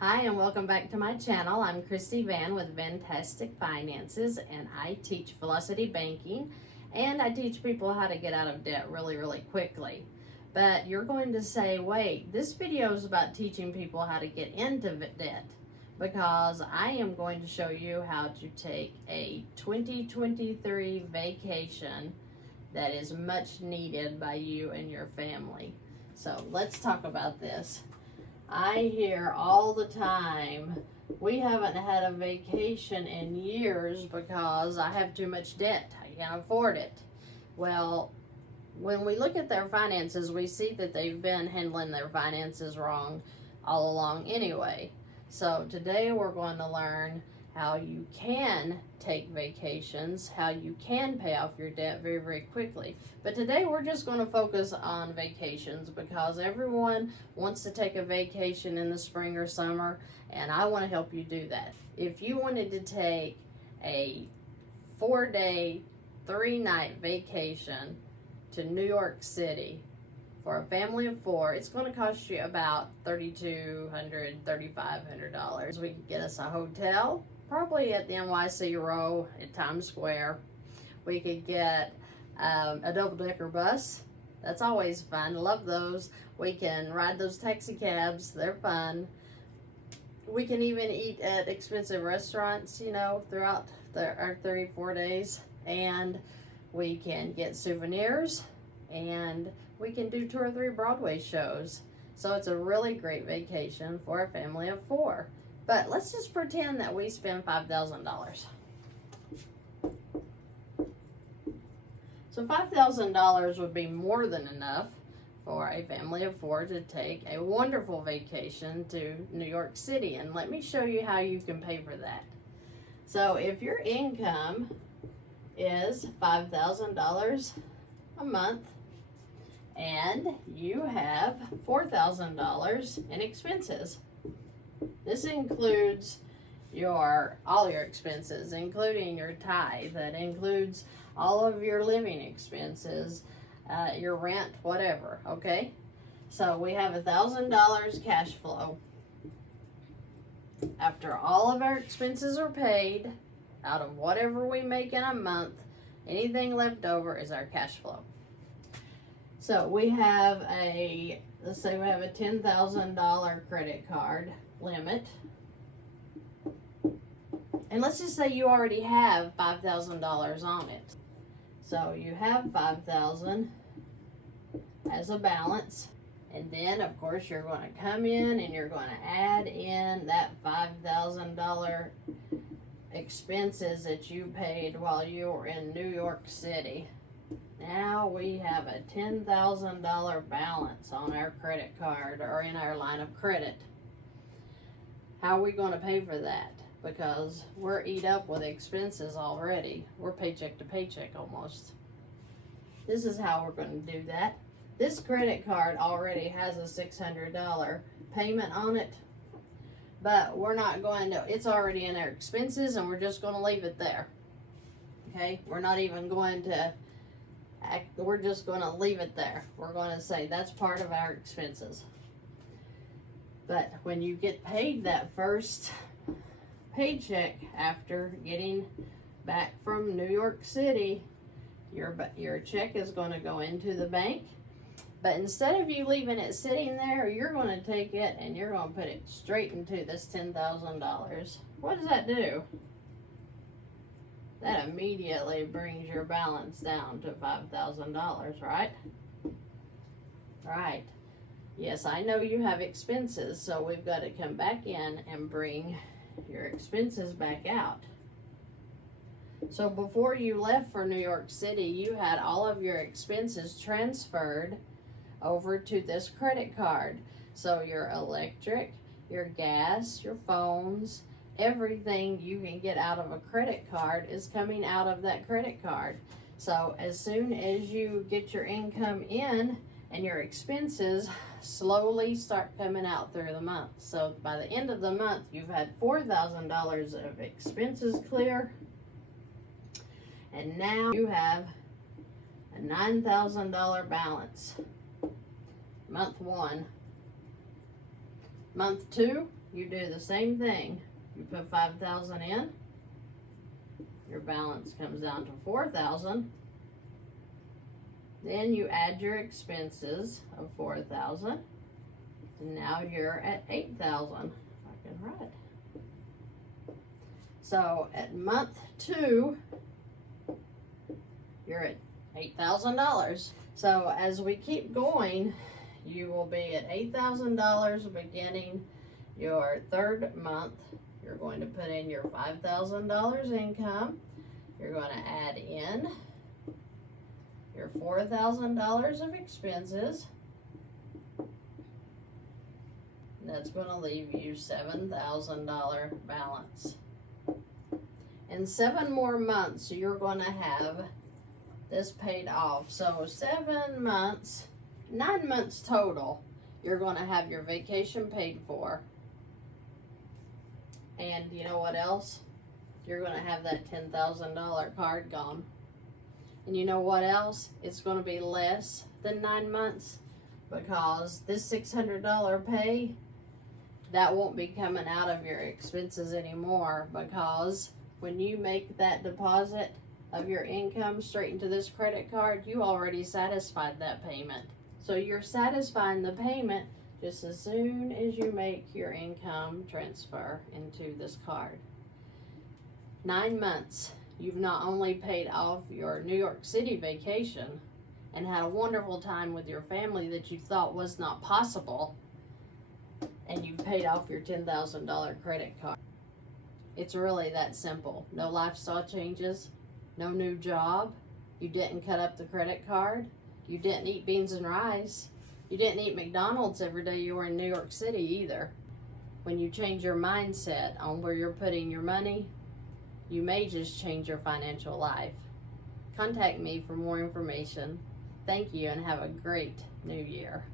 Hi and welcome back to my channel. I'm Christy VANN with Fantastic Finances, and I teach velocity banking and I teach people how to get out of debt really quickly. But you're going to say, wait, this video is about teaching people how to get into debt, because I am going to show you how to take a 2023 vacation that is much needed by you and your family. So let's talk about this. I hear all the time, we haven't had a vacation in years because I have too much debt. I can't afford it. Well, when we look at their finances, we see that they've been handling their finances wrong all along anyway. So today we're going to learn how you can take vacations, how you can pay off your debt very quickly. But today we're just going to focus on vacations because everyone wants to take a vacation in the spring or summer, and I want to help you do that. If you wanted to take a 4-day, 3-night vacation to New York City for a family of 4, it's going to cost you about $3,200, $3,500. We can get us a hotel, probably at the NYC Row at Times Square. We could get a double-decker bus. That's always fun. Love those. We can ride those taxi cabs. They're fun. We can even eat at expensive restaurants, throughout our 3-4 days. And we can get souvenirs, and we can do 2 or 3 Broadway shows. So it's a really great vacation for a family of 4. But let's just pretend that we spend $5,000. So $5,000 would be more than enough for a family of 4 to take a wonderful vacation to New York City. And let me show you how you can pay for that. So if your income is $5,000 a month, and you have $4,000 in expenses. This includes all your expenses, including your tithe. That includes all of your living expenses, your rent, whatever, okay? So we have $1,000 cash flow. After all of our expenses are paid, out of whatever we make in a month, anything left over is our cash flow. So we have let's say we have a $10,000 credit card limit. And let's just say you already have $5,000 on it. So you have $5,000 as a balance. And then, of course, you're going to come in and you're going to add in that $5,000 expenses that you paid while you were in New York City. Now we have a $10,000 balance on our credit card or in our line of credit. How are we going to pay for that? Because we're eat up with expenses already. We're paycheck to paycheck almost. This is how we're going to do that. This credit card already has a $600 payment on it, but we're not going to, it's already in our expenses, and we're just going to leave it there. Okay? We're not even going to we're just going to leave it there. We're going to say that's part of our expenses. But when you get paid that first paycheck after getting back from New York City, your check is going to go into the bank. But instead of you leaving it sitting there, you're going to take it and you're going to put it straight into this $10,000. What does that do? That immediately brings your balance down to $5,000, right? Right. Yes, I know you have expenses, so we've got to come back in and bring your expenses back out. So before you left for New York City, you had all of your expenses transferred over to this credit card. So your electric, your gas, your phones, everything you can get out of a credit card is coming out of that credit card. So as soon as you get your income in and your expenses slowly start coming out through the month. So by the end of the month, you've had $4,000 of expenses clear. And now you have a $9,000 balance. Month 1. Month 2, you do the same thing. You put $5,000 in, your balance comes down to $4,000. Then you add your expenses of $4,000. And now you're at $8,000. If I can write. So at month 2, you're at $8,000. So as we keep going, you will be at $8,000 beginning your 3rd month. You're going to put in your $5,000 income. You're going to add in your $4,000 of expenses. That's going to leave you $7,000 balance. In 7 more months, you're going to have this paid off. So 7 months, 9 months total, you're going to have your vacation paid for. And you know what else? You're going to have that $10,000 card gone. And you know what else? It's going to be less than 9 months, because this $600 pay, that won't be coming out of your expenses anymore, because when you make that deposit of your income straight into this credit card, you already satisfied that payment. So you're satisfying the payment just as soon as you make your income transfer into this card. 9 months, you've not only paid off your New York City vacation and had a wonderful time with your family that you thought was not possible, and you've paid off your $10,000 credit card. It's really that simple. No lifestyle changes, no new job. You didn't cut up the credit card. You didn't eat beans and rice. You didn't eat McDonald's every day you were in New York City either. When you change your mindset on where you're putting your money, you may just change your financial life. Contact me for more information. Thank you and have a great new year.